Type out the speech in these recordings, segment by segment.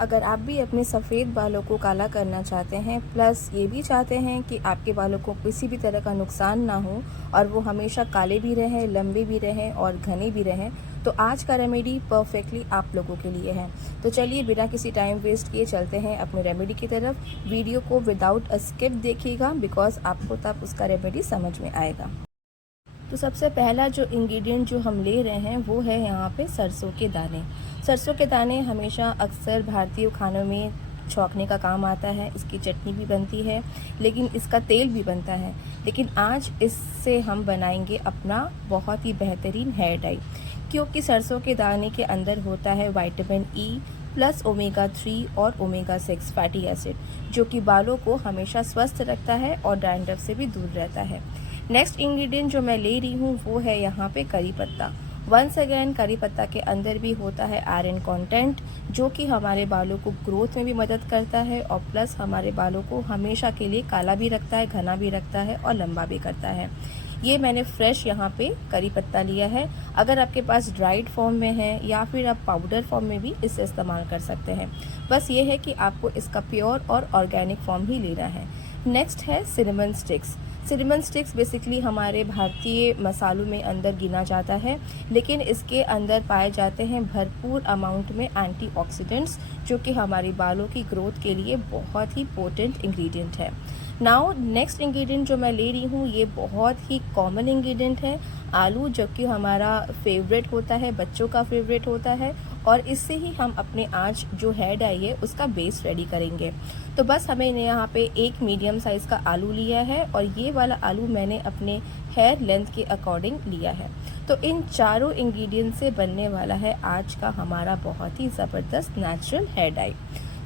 अगर आप भी अपने सफ़ेद बालों को काला करना चाहते हैं, प्लस ये भी चाहते हैं कि आपके बालों को किसी भी तरह का नुकसान ना हो और वो हमेशा काले भी रहें, लंबे भी रहें और घने भी रहें, तो आज का रेमेडी परफेक्टली आप लोगों के लिए है। तो चलिए बिना किसी टाइम वेस्ट किए चलते हैं अपने रेमेडी की तरफ। वीडियो को विदाउट अ स्किप देखिएगा, बिकॉज आपको तब उसका रेमेडी समझ में आएगा। तो सबसे पहला जो इंग्रेडिएंट जो हम ले रहे हैं वो है यहाँ पे सरसों के दाने। सरसों के दाने हमेशा अक्सर भारतीय खानों में छौंकने का काम आता है। इसकी चटनी भी बनती है, लेकिन इसका तेल भी बनता है। लेकिन आज इससे हम बनाएंगे अपना बहुत ही बेहतरीन हेयर डाई, क्योंकि सरसों के दाने के अंदर होता है विटामिन ई प्लस ओमेगा 3 और ओमेगा 6 फैटी एसिड, जो कि बालों को हमेशा स्वस्थ रखता है और डैंड्रफ से भी दूर रहता है। नेक्स्ट इंग्रेडिएंट जो मैं ले रही हूँ वो है यहाँ पे करी पत्ता। वंस अगेन करी पत्ता के अंदर भी होता है आयरन कंटेंट, जो कि हमारे बालों को ग्रोथ में भी मदद करता है और प्लस हमारे बालों को हमेशा के लिए काला भी रखता है, घना भी रखता है और लंबा भी करता है। ये मैंने फ्रेश यहाँ पे करी पत्ता लिया है। अगर आपके पास ड्राइड फॉर्म में है या फिर आप पाउडर फॉर्म में भी इसे इस्तेमाल कर सकते हैं। बस ये है कि आपको इसका प्योर और ऑर्गेनिक फॉर्म ही लेना है। नेक्स्ट है cinnamon sticks. Cinnamon sticks basically हमारे भारतीय मसालों में अंदर गिना जाता है, लेकिन इसके अंदर पाए जाते हैं भरपूर अमाउंट में एंटीऑक्सीडेंट्स, जो कि हमारी बालों की ग्रोथ के लिए बहुत ही पोटेंट इंग्रेडिएंट है। नाउ नेक्स्ट इंग्रेडिएंट जो मैं ले रही हूँ ये बहुत ही कॉमन इंग्रेडिएंट है, आलू, जो कि हमारा फेवरेट होता है, बच्चों का फेवरेट होता है, और इससे ही हम अपने आज जो हेयर डाई है उसका बेस रेडी करेंगे। तो बस हमें यहाँ पे एक मीडियम साइज़ का आलू लिया है और ये वाला आलू मैंने अपने हेयर लेंथ के अकॉर्डिंग लिया है। तो इन चारों इंग्रेडिएंट से बनने वाला है आज का हमारा बहुत ही ज़बरदस्त नेचुरल हेयर डाई।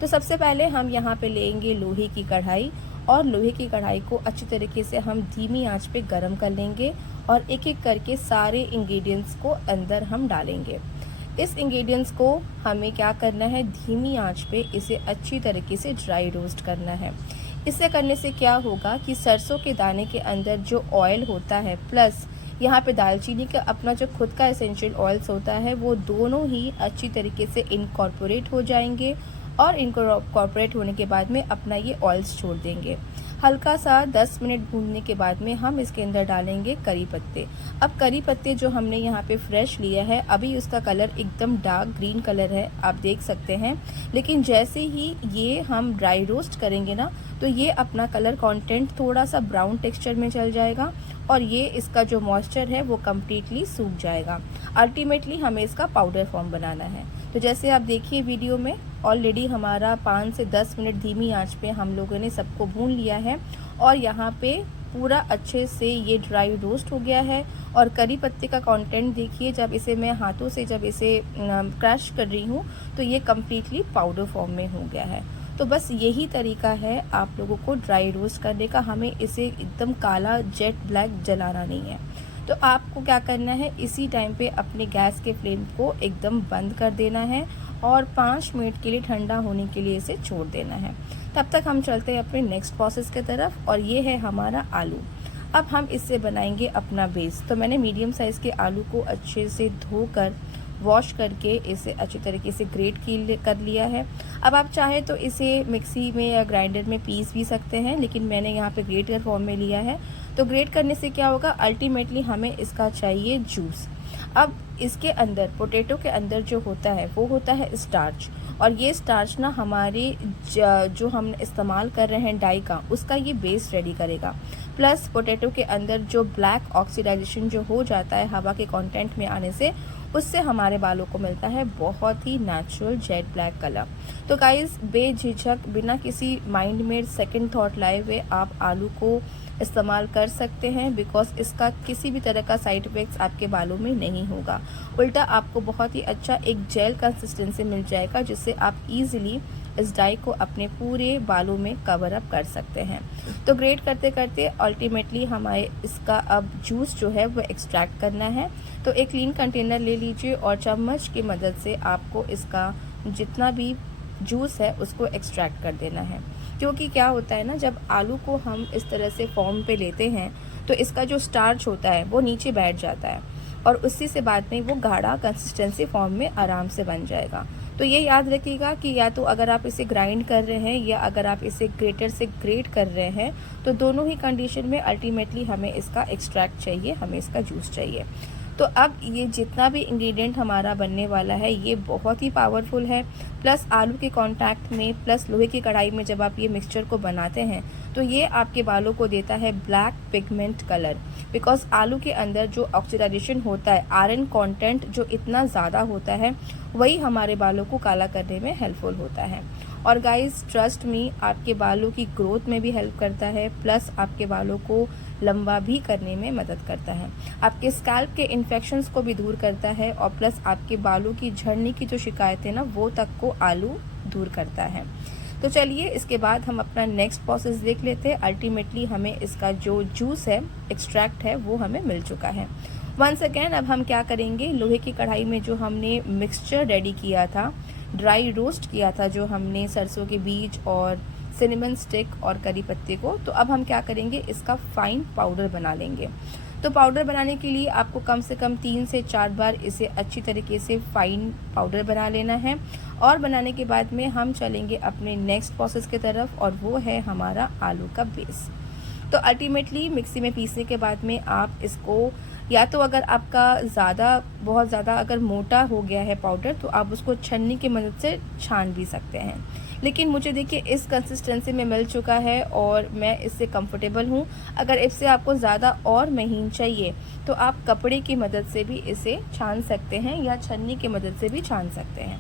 तो सबसे पहले हम यहाँ पे लेंगे लोहे की कढ़ाई, और लोहे की कढ़ाई को अच्छी तरीके से हम धीमी आंच पे गरम कर लेंगे और एक एक करके सारे इंग्रेडिएंट्स को अंदर हम डालेंगे। इस इंग्रेडिएंट्स को हमें क्या करना है, धीमी आंच पे इसे अच्छी तरीके से ड्राई रोस्ट करना है। इसे करने से क्या होगा कि सरसों के दाने के अंदर जो ऑयल होता है प्लस यहाँ पे दालचीनी का अपना जो खुद का एसेंशियल ऑयल्स होता है, वो दोनों ही अच्छी तरीके से इनकॉर्पोरेट हो जाएंगे और इनकॉर्पोरेट होने के बाद में अपना ये ऑयल्स छोड़ देंगे। हल्का सा 10 मिनट भूनने के बाद में हम इसके अंदर डालेंगे करी पत्ते। अब करी पत्ते जो हमने यहाँ पे फ्रेश लिया है, अभी उसका कलर एकदम डार्क ग्रीन कलर है, आप देख सकते हैं। लेकिन जैसे ही ये हम ड्राई रोस्ट करेंगे ना, तो ये अपना कलर कंटेंट थोड़ा सा ब्राउन टेक्सचर में चल जाएगा और ये इसका जो मॉइस्चर है वो कम्प्लीटली सूख जाएगा। अल्टीमेटली हमें इसका पाउडर फॉर्म बनाना है। तो जैसे आप देखिए वीडियो में ऑलरेडी हमारा 5 से 10 मिनट धीमी आंच पे हम लोगों ने सबको भून लिया है और यहाँ पे पूरा अच्छे से ये ड्राई रोस्ट हो गया है। और करी पत्ते का कंटेंट देखिए, जब इसे मैं हाथों से जब इसे क्रश कर रही हूँ तो ये कम्प्लीटली पाउडर फॉर्म में हो गया है। तो बस यही तरीका है आप लोगों को ड्राई रोस्ट करने का, हमें इसे एकदम काला जेट ब्लैक जलाना नहीं है। तो आपको क्या करना है, इसी टाइम पे अपने गैस के फ्लेम को एकदम बंद कर देना है और 5 मिनट के लिए ठंडा होने के लिए इसे छोड़ देना है। तब तक हम चलते हैं अपने नेक्स्ट प्रोसेस की तरफ, और ये है हमारा आलू। अब हम इससे बनाएंगे अपना बेस। तो मैंने मीडियम साइज़ के आलू को अच्छे से धोकर वॉश करके इसे अच्छी तरीके से ग्रेट कर लिया है। अब आप चाहे तो इसे मिक्सी में या ग्राइंडर में पीस भी सकते हैं, लेकिन मैंने यहाँ पे ग्रेटर फॉर्म में लिया है। तो ग्रेट करने से क्या होगा, अल्टीमेटली हमें इसका चाहिए जूस। अब इसके अंदर पोटैटो के अंदर जो होता है वो होता है स्टार्च, और ये स्टार्च ना हमारे जो हम इस्तेमाल कर रहे हैं डाई का, उसका ये बेस रेडी करेगा। प्लस पोटैटो के अंदर जो ब्लैक ऑक्सीडाइजेशन जो हो जाता है हवा के कंटेंट में आने से, उससे हमारे बालों को मिलता है बहुत ही नेचुरल जेट ब्लैक कलर। तो गाइस, बेझिझक बिना किसी माइंड में सेकंड थॉट लाए हुए आप आलू को इस्तेमाल कर सकते हैं, बिकॉज इसका किसी भी तरह का साइड इफेक्ट्स आपके बालों में नहीं होगा। उल्टा आपको बहुत ही अच्छा एक जेल कंसिस्टेंसी मिल जाएगा, जिससे आप इजीली इस डाई को अपने पूरे बालों में कवर अप कर सकते हैं। तो ग्रेट करते करते अल्टीमेटली हमारे इसका अब जूस जो है वो एक्सट्रैक्ट करना है। तो एक क्लीन कंटेनर ले लीजिए और चम्मच की मदद से आपको इसका जितना भी जूस है उसको एक्सट्रैक्ट कर देना है। क्योंकि क्या होता है ना, जब आलू को हम इस तरह से फॉर्म पे लेते हैं तो इसका जो स्टार्च होता है वो नीचे बैठ जाता है और उसी से बाद में वो गाढ़ा कंसिस्टेंसी फॉर्म में आराम से बन जाएगा। तो ये याद रखिएगा कि या तो अगर आप इसे ग्राइंड कर रहे हैं या अगर आप इसे ग्रेटर से ग्रेट कर रहे हैं, तो दोनों ही कंडीशन में अल्टीमेटली हमें इसका एक्सट्रैक्ट चाहिए, हमें इसका जूस चाहिए। तो अब ये जितना भी इंग्रेडिएंट हमारा बनने वाला है ये बहुत ही पावरफुल है, प्लस आलू के कांटेक्ट में प्लस लोहे की कढ़ाई में जब आप ये मिक्सचर को बनाते हैं तो ये आपके बालों को देता है ब्लैक पिगमेंट कलर, बिकॉज आलू के अंदर जो ऑक्सीडाइजेशन होता है, आयरन कंटेंट जो इतना ज़्यादा होता है, वही हमारे बालों को काला करने में हेल्पफुल होता है। और गाइस ट्रस्ट मी, आपके बालों की ग्रोथ में भी हेल्प करता है, प्लस आपके बालों को लंबा भी करने में मदद करता है, आपके स्कैल्प के इन्फेक्शंस को भी दूर करता है, और प्लस आपके बालों की झड़ने की जो शिकायतें ना वो तक को आलू दूर करता है। तो चलिए इसके बाद हम अपना नेक्स्ट प्रोसेस देख लेते हैं। अल्टीमेटली हमें इसका जो जूस है, एक्सट्रैक्ट है, वो हमें मिल चुका है। वंस अगेन अब हम क्या करेंगे, लोहे की कढ़ाई में जो हमने मिक्सचर रेडी किया था, ड्राई रोस्ट किया था जो हमने सरसों के बीज और सिनेमन स्टिक और करी पत्ते को, तो अब हम क्या करेंगे, इसका फाइन पाउडर बना लेंगे। तो पाउडर बनाने के लिए आपको कम से कम 3 से 4 बार इसे अच्छी तरीके से फाइन पाउडर बना लेना है। और बनाने के बाद में हम चलेंगे अपने नेक्स्ट प्रोसेस की तरफ, और वो है हमारा आलू का बेस। तो अल्टीमेटली मिक्सी में पीसने के बाद में आप इसको, या तो अगर आपका बहुत ज़्यादा अगर मोटा हो गया है पाउडर, तो आप उसको छन्नी की मदद से छान भी सकते हैं। लेकिन मुझे देखिए इस कंसिस्टेंसी में मिल चुका है और मैं इससे कंफर्टेबल हूँ। अगर इससे आपको ज़्यादा और महीन चाहिए तो आप कपड़े की मदद से भी इसे छान सकते हैं या छन्नी की मदद से भी छान सकते हैं।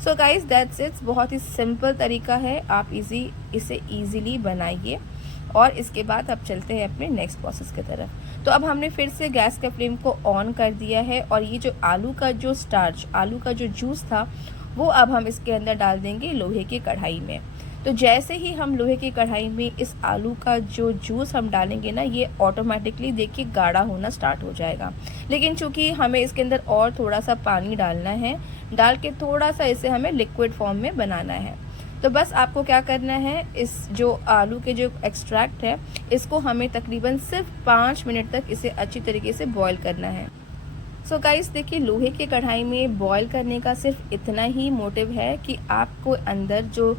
सो गाइस दैट्स इट, बहुत ही सिंपल तरीका है, आप इसे ईज़िली बनाइए। और इसके बाद अब चलते हैं अपने नेक्स्ट प्रोसेस की तरफ। तो अब हमने फिर से गैस के फ्लेम को ऑन कर दिया है, और ये जो आलू का जो स्टार्च, आलू का जो जूस था, वो अब हम इसके अंदर डाल देंगे लोहे की कढ़ाई में। तो जैसे ही हम लोहे की कढ़ाई में इस आलू का जो जूस हम डालेंगे ना, ये ऑटोमेटिकली देखिए गाढ़ा होना स्टार्ट हो जाएगा। लेकिन चूंकि हमें इसके अंदर और थोड़ा सा पानी डालना है, डाल के थोड़ा सा इसे हमें लिक्विड फॉर्म में बनाना है। तो बस आपको क्या करना है, इस जो आलू के जो एक्सट्रैक्ट है, इसको हमें तकरीबन सिर्फ 5 मिनट तक इसे अच्छी तरीके से बॉईल करना है। सो गाइस देखिए, लोहे की कढ़ाई में बॉईल करने का सिर्फ इतना ही मोटिव है कि आपको अंदर जो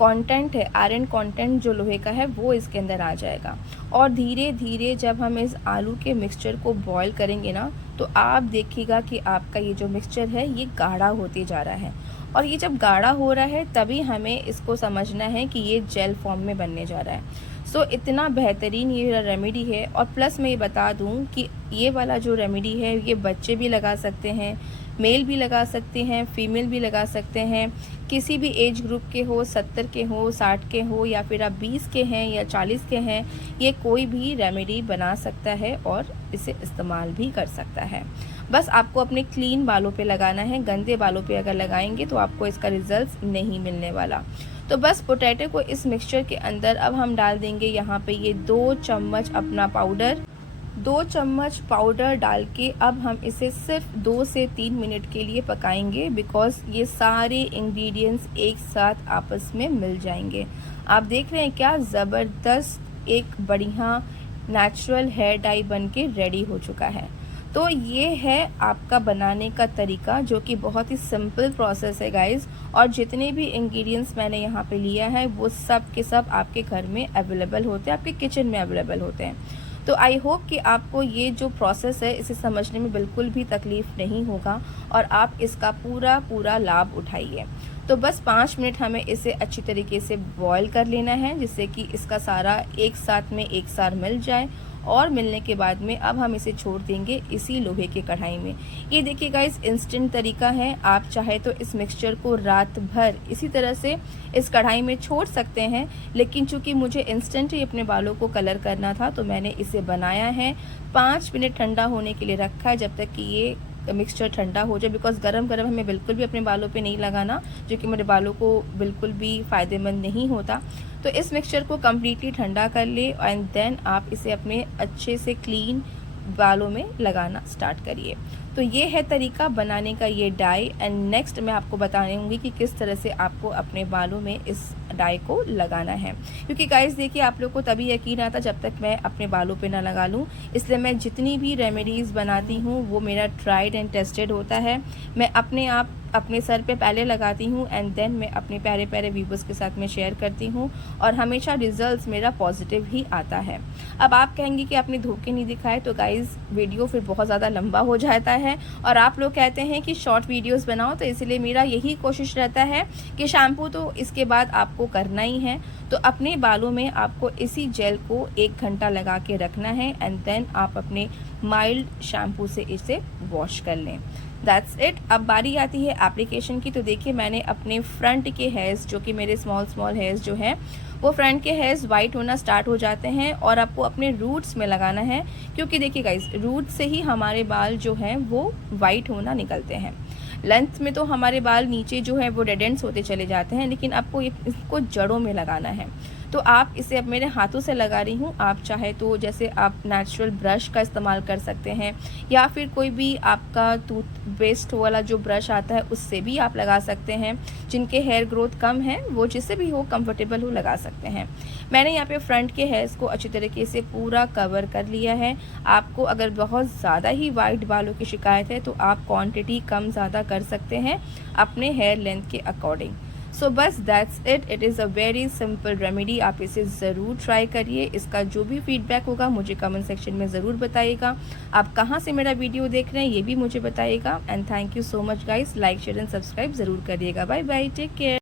कंटेंट है, आयरन कंटेंट जो लोहे का है, वो इसके अंदर आ जाएगा। और धीरे धीरे जब हम इस आलू के मिक्सचर को बॉईल करेंगे ना, तो आप देखिएगा कि आपका ये जो मिक्सचर है ये गाढ़ा होते जा रहा है। और ये जब गाढ़ा हो रहा है तभी हमें इसको समझना है कि ये जेल फॉर्म में बनने जा रहा है। सो इतना बेहतरीन ये रेमेडी है। और प्लस मैं ये बता दूं कि ये वाला जो रेमेडी है ये बच्चे भी लगा सकते हैं, मेल भी लगा सकते हैं, फीमेल भी लगा सकते हैं, किसी भी एज ग्रुप के हो, 70 के हो, 60 के हो, या फिर आप 20 के हैं या 40 के हैं, ये कोई भी रेमेडी बना सकता है और इसे इस्तेमाल भी कर सकता है। बस आपको अपने क्लीन बालों पे लगाना है, गंदे बालों पे अगर लगाएंगे तो आपको इसका रिजल्ट नहीं मिलने वाला। तो बस पोटैटो को इस मिक्सचर के अंदर अब हम डाल देंगे यहाँ पे ये 2 चम्मच अपना पाउडर, 2 चम्मच पाउडर डाल के अब हम इसे सिर्फ 2 से 3 मिनट के लिए पकाएंगे, बिकॉज ये सारे इंग्रेडिएंट्स एक साथ आपस में मिल जाएंगे। आप देख रहे हैं क्या ज़बरदस्त एक बढ़िया नेचुरल हेयर डाई बन के रेडी हो चुका है। तो ये है आपका बनाने का तरीका, जो कि बहुत ही सिंपल प्रोसेस है गाइस। और जितने भी इंग्रेडिएंट्स मैंने यहाँ पे लिया है वो सब के सब आपके घर में अवेलेबल होते हैं, आपके किचन में अवेलेबल होते हैं। तो आई होप कि आपको ये जो प्रोसेस है इसे समझने में बिल्कुल भी तकलीफ़ नहीं होगा और आप इसका पूरा लाभ उठाइए। तो बस 5 मिनट हमें इसे अच्छी तरीके से बॉईल कर लेना है, जिससे कि इसका सारा एक साथ में एक साथ मिल जाए। और मिलने के बाद में अब हम इसे छोड़ देंगे इसी लोहे की कढ़ाई में। ये देखिए गाइस, इंस्टेंट तरीका है। आप चाहे तो इस मिक्सचर को रात भर इसी तरह से इस कढ़ाई में छोड़ सकते हैं, लेकिन चूंकि मुझे इंस्टेंट ही अपने बालों को कलर करना था तो मैंने इसे बनाया है, 5 मिनट ठंडा होने के लिए रखा है, जब तक कि ये मिक्सचर ठंडा हो जाए। बिकॉज गरम गरम हमें बिल्कुल भी अपने बालों पे नहीं लगाना, जो कि मेरे बालों को बिल्कुल भी फ़ायदेमंद नहीं होता। तो इस मिक्सचर को कम्प्लीटली ठंडा कर ले एंड देन आप इसे अपने अच्छे से क्लीन बालों में लगाना स्टार्ट करिए। तो ये है तरीका बनाने का ये डाई। एंड नेक्स्ट मैं आपको बताऊंगी कि किस तरह से आपको अपने बालों में इस डाई को लगाना है, क्योंकि गाइस देखिए, आप लोग को तभी यकीन आता जब तक मैं अपने बालों पे ना लगा लूँ। इसलिए मैं जितनी भी रेमेडीज़ बनाती हूँ वो मेरा ट्राइड एंड टेस्टेड होता है। मैं अपने आप अपने सर पे पहले लगाती हूँ एंड देन मैं अपने प्यारे प्यारे व्यूवर्स के साथ में शेयर करती हूँ और हमेशा रिजल्ट्स मेरा पॉजिटिव ही आता है। अब आप कहेंगे कि आपने धोखे नहीं दिखाए, तो गाइज़ वीडियो फिर बहुत ज़्यादा लंबा हो जाता है और आप लोग कहते हैं कि शॉर्ट वीडियोस बनाओ, तो इसलिए मेरा यही कोशिश रहता है कि शैम्पू तो इसके बाद आपको करना ही है, तो अपने बालों में आपको इसी जेल को 1 घंटा लगा के रखना है एंड देन आप अपने माइल्ड शैम्पू से इसे वॉश कर लें। That's it. अब बारी आती है एप्लीकेशन की। तो देखिए मैंने अपने फ्रंट के हेयर्स, जो कि मेरे स्मॉल हेयर्स जो हैं, वो फ्रंट के हेयर्स वाइट होना स्टार्ट हो जाते हैं और आपको अपने रूट्स में लगाना है, क्योंकि देखिए गाइस, रूट से ही हमारे बाल जो हैं वो वाइट होना निकलते हैं। लेंथ में तो हमारे बाल नीचे जो है वो डेड एंड्स होते चले जाते हैं, लेकिन आपको इसको जड़ों में लगाना है। तो आप इसे अब मेरे हाथों से लगा रही हूँ। आप चाहे तो जैसे आप नेचुरल ब्रश का इस्तेमाल कर सकते हैं या फिर कोई भी आपका टूथपेस्ट वाला जो ब्रश आता है उससे भी आप लगा सकते हैं। जिनके हेयर ग्रोथ कम है वो जिससे भी हो कंफर्टेबल हो लगा सकते हैं। मैंने यहाँ पे फ्रंट के हेयर्स को अच्छी तरीके से पूरा कवर कर लिया है। आपको अगर बहुत ज़्यादा ही वाइट बालों की शिकायत है तो आप क्वांटिटी कम ज़्यादा कर सकते हैं अपने हेयर लेंथ के अकॉर्डिंग। सो बस that's it. It is a very simple remedy. आप इसे ज़रूर ट्राई करिए। इसका जो भी फीडबैक होगा मुझे कमेंट सेक्शन में ज़रूर बताइएगा। आप कहाँ से मेरा वीडियो देख रहे हैं ये भी मुझे बताइएगा। And thank you so much guys. Like share and subscribe ज़रूर करिएगा। Bye bye, take care.